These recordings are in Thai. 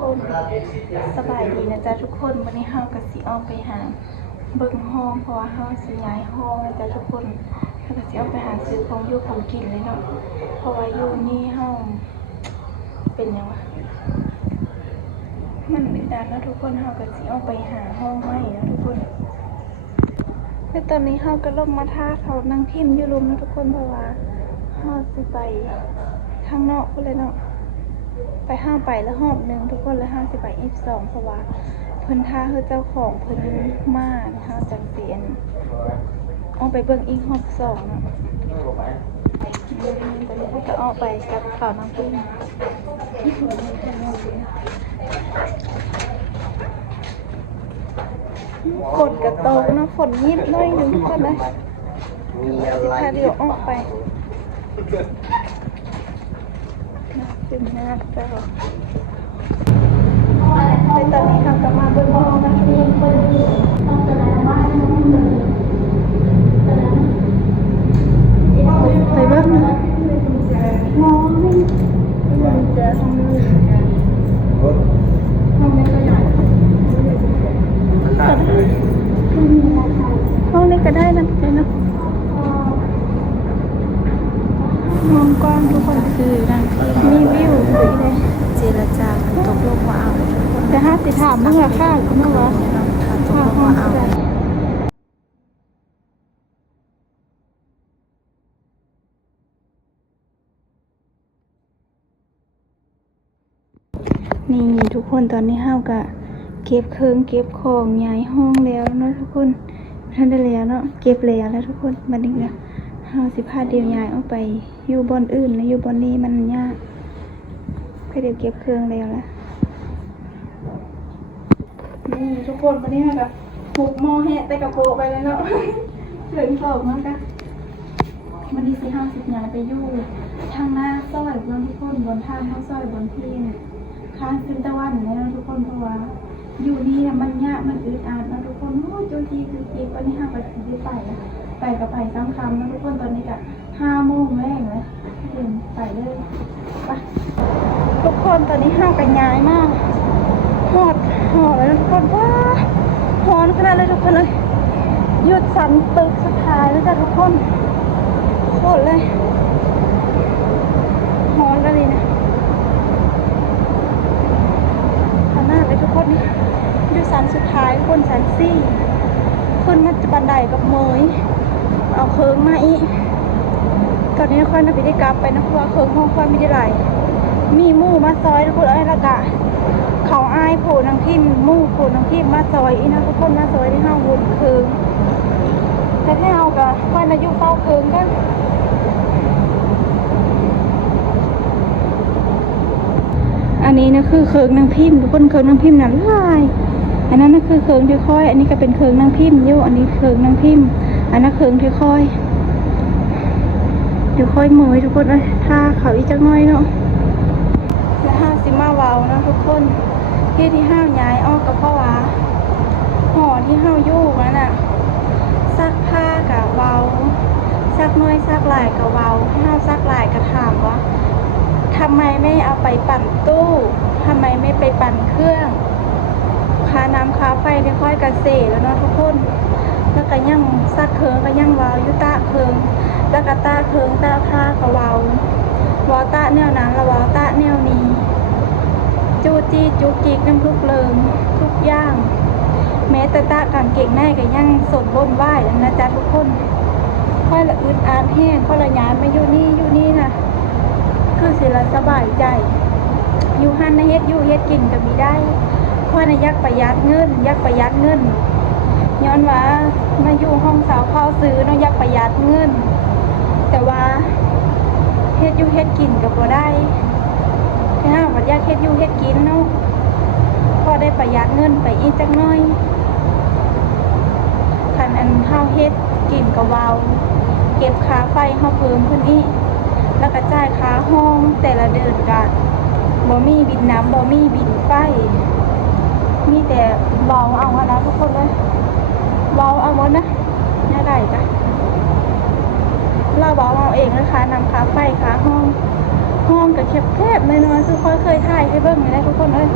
คนสบายดีนะจ๊ะทุกคนวันนี้เฮากับสิออกไปหาเบิ่งห้องเพราะว่าเฮาสิย้ายห้องนะจ๊ะทุกคนเฮากับสิออกไปหาซื้อของอยู่ของกินเลยเนาะเพราะว่าอยู่นี่เฮาเป็นยังวะมันอึดอัดนะทุกคนเฮากับสิออกไปหาห้องใหม่นะทุกคนแต่ตอนนี้เฮาก็ลงมาท่าเขานั่งพิมพ์อยู่รุมนะทุกคนเพราะว่าเฮาสิไปข้างนอกพุ่นเลยเนาะไปห้าไปแล้วหอบหนึ่งทุกคนแล้วห้าสิไปF2เพราะว่าเพิ่นท่าคือเจ้าของเพิ่นมานะคะจังเปลี่ยนเอาไปเบิ่งอีกหอบสองเนาะตอนนี้ก็จะออกไปกับข่าวน้ำพึ่งฝนกระตกเนาะฝนยิบน้อยหนึ่งทุกคนเลยสิพาเดี๋ยวออกไปถึงหน้าเจ้าในตอนนี้เราจะมาเบิ่งห้องนะทุกคนไปเบิ่งนะมองไม่เจอห้องนี้ห้องนี้ก็ใหญ่ห้องนี้ก็ได้นะเจ้าเนาะมองกว้างทุกคนคือนั่นมีวิวสวยเลยเจรจากันตกลงว่าเอาทุกคนแต่ห้าสิถามเมื่อค่าเมื่อวะค่าห้องเอานี่ทุกคนตอนนี้ห้าวกะเก็บเครื่องเก็บของย้ายห้องแล้วเนาะทุกคนท่านได้แล้วเนาะเก็บแล้วทุกคนบัดนี้เนี่ยห้าสิพาเดียวย้ายออกไปอยู่บนอื่นแล้วอยู่บนนี้มันยากเพื่อเดี๋ยวเก็บเครื่องแล้วละนี่ทุกคนวันนี้ค่ะผูกหม้อแห้แต่กระโปงไปเลยเนาะเฉินสองมากค่ะวันนี้50ย้ายไปอยู่ทางหน้าซอยบนทุกคนบนทางเข้าซอยบนที่ข้างขึ้นตะวันเนี่ยทุกคนเพราะว่าอยู่นี่มันยากมันอึดอัดนะทุกคนโอ้จูจีวันนี้ห้าไปที่ไปกับไปซ้ำคำนะทุกคนตอนนี้กะ5 โมงแรกเลยเดินไปเลยไปทุกคนตอนนี้ห้ากันย้ายมากหอดเลยทุกคนว้าหอนขนาดเลยทุกคนเลยหยุดสั่นตึกสุดท้ายแล้วจ้ะทุกคนโคตรเลยหอนกันเลยนะขนาดเลยทุกคนนี่หยุดสั่นสุดท้ายคนสั่นซี่ขึ้นมาจะบันไดกับเมยเอาเคิงมาอีกตอนนี้ค่อยน่าไปได้กลับไปนะเพราะว่าเคิงห้องค่อยไม่ได้ไหลมีหมู่มาซอยทุกคนไอ้ละกะเขาอายโผล่นางพิมหมู่โผล่นางพิมมาซอยอีนะทุกคนมาซอยที่ห้างวุ้นเคิงแต่ถ้าเอากะค่อยนายุเฝ้าเคิงกันอันนี้นะคือเคิงนางพิมทุกคนเคิงนางพิมนั่นลายอันนั้นน่ะคือเคิงที่ค่อยอันนี้ก็เป็นเคิงนางพิมอยู่อันนี้เคิงนางพิมอันนั้นเคิงที่ค่อยเดี๋ยวค่อยมือทุกคนเลยถ้าเขาอีกจักน้อยเนาะแล้วห้าสิมาเว้านะทุกคนที่ห้าย้ายออกกับพ่อวาห่อที่ห้าอยู่มันน่ะซักผ้ากับเว้าซักน้อยซักหลายกับเว้าห้าซักหลายกับถามว่าทำไมไม่เอาไปปั่นตู้ทำไมไม่ไปปั่นเครื่องค่าน้ำค่าไฟที่ค่อยกระเสแล้วเนาะทุกคนแล้วก็ยังซักเคิงก็ยังเว้าอยู่ตาเคิงแล้วก็ตาเคิงตาผ้าก็เว้าวอตาแนวนั้นละวอตาแนวนี้จูจี้จุกจิกน้ำทุกเลิงทุกอย่างแม้แต่ตากางเกงในก็ยังสดบนไหวนะจ๊ะทุกคนค่อยละอึดอัดแห้งค่อยละย้ายมาอยู่นี่นะคือสิละสบายใจอยู่หันนะเฮ็ดอยู่เฮ็ดกินก็มีได้ค่อยนะยักประหยัดเงินย้อนว่ามาอยู่ห้องสาวเข้าซื้อเนาะยักประหยัดเงินแต่ว่าเฮ็ดอยู่เฮ็ดกินก็บ่ได้ถ้าว่าอยากเฮ็ดอยู่เฮ็ดกินเนาะพอได้ประหยัดเงินไปอีกจักหน่อยคันอันเฮาเฮ็ดกินก็เว้าเก็บค่าไฟเฮาเพิ่มขึ้นอีกแล้วก็จ่ายค่าห้องแต่ละเดือนก็บ่มีบินน้ำบ่มีบินไฟมีแต่เบาเอาอะนะทุกคนเลยเบาเอาหมดนะเนี่ยได้จ้ะเราเบาเอาเองนะคะนำค่าไฟค่าห้องกับแคบๆน้อยๆคือค่อยเคยถ่ายให้เบิ่งได้ทุกคนเลย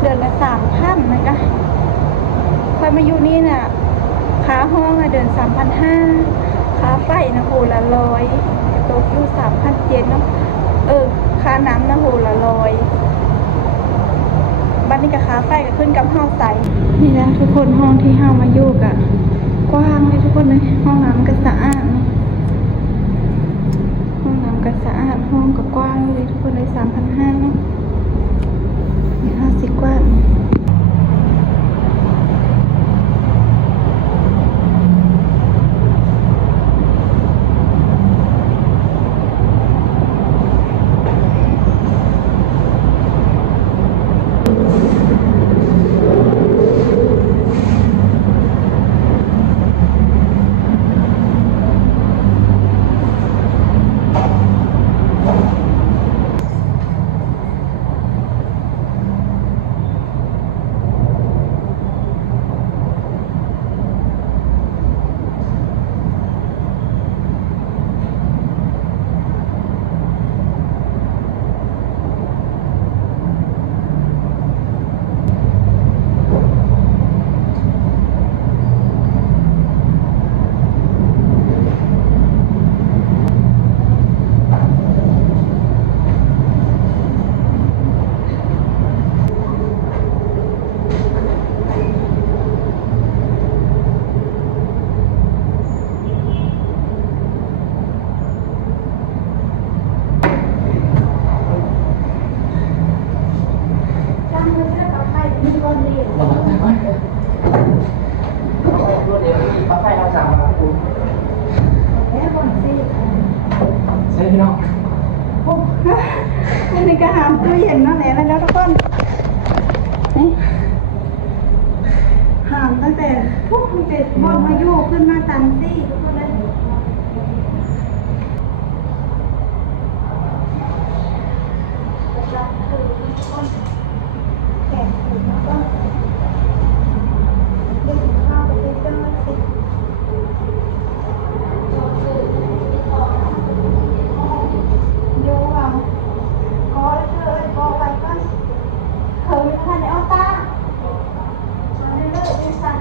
เดือนละ3,000นะคะคอยมาอยู่นี่น่ะค่าห้องอะเดือน3,500ค่าไฟนะโหละ100ตกอยู่3,700เนาะค่าน้ำนะโหละ100บ้านนี้กับค่าไฟก็ขึ้นกับห้องใสนี่นะทุกคนห้องที่เฮามาอยู่กะกว้างเลยทุกคนเลยห้องน้ำก็สะอาดเนาะห้องน้ำก็สะอาดห้องก็กว้างเลยทุกคนเลย3,500เนาะนี่50กว่าใช่พี่น้อง อันนี้ก็หามตู้เย็นเนาะแหละแล้วทุกคนนี่หามตั้งแต่บนมายุขึ้นมาตันซี่ทุกคนเลยแก่ถูกแล้วก็เด็กข้าวไปเจอสิโยเอาก็เธอก็ไปก็เคยทานในอัลต้าทานได้เลยด้วยซ้ำ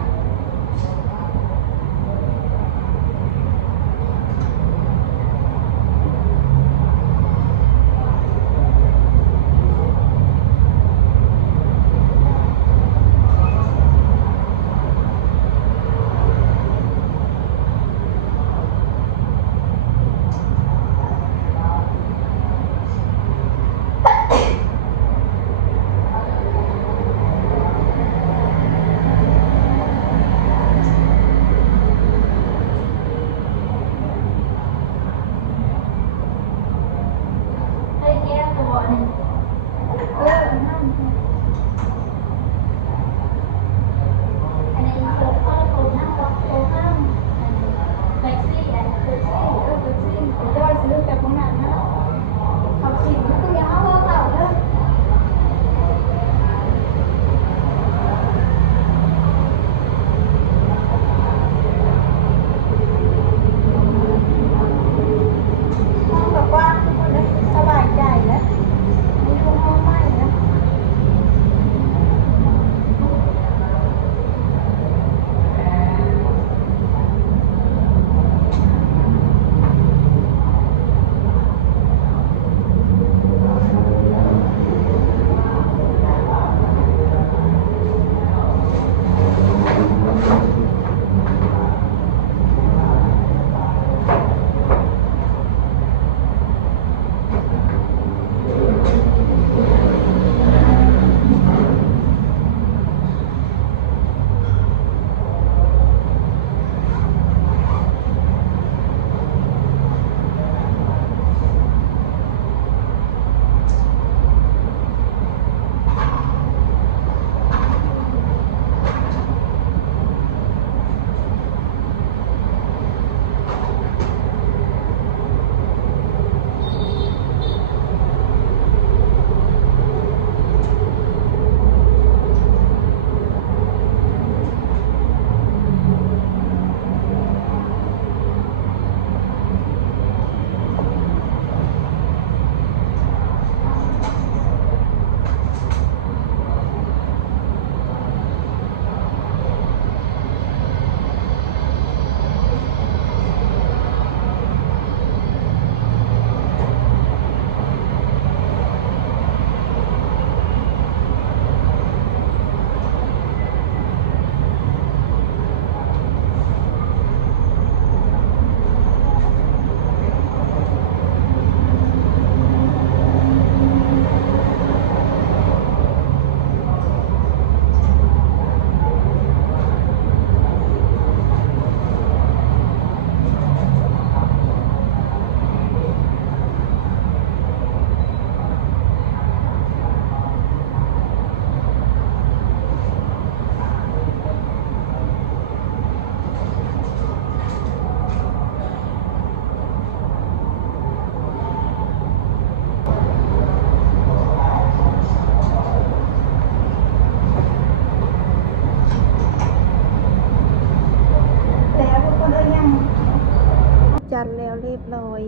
ร้อย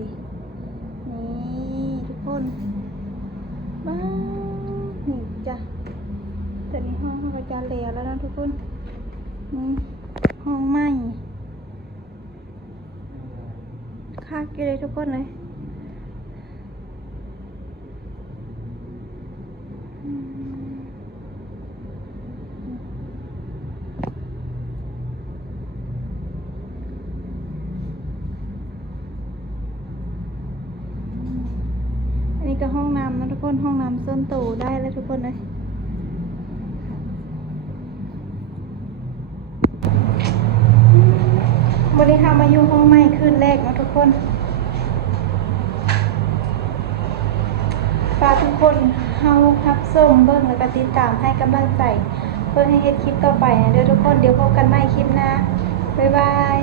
นี่ทุกคนว้าวนี่จ้ะแต่นี้ห้องเขาก็จะแล้วนะทุกคนนี่ห้องใหม่คักอยู่เลยทุกคนเลยอันนี้ก็ห้องน้ำนะทุกคนห้องน้ำส่วนตัวได้เลยทุกคนเลยวันนี้เรามาอยู่ห้องใหม่คืนแรกนะทุกคนฝากทุกคนเฮารับส้มเบิ้งแล้วก็ติดตามให้กำลังใจเพื่อให้เฮ็ดคลิปต่อไปนะเด้อทุกคนเดี๋ยวพบกันใหม่คลิปหน้าบ๊ายบาย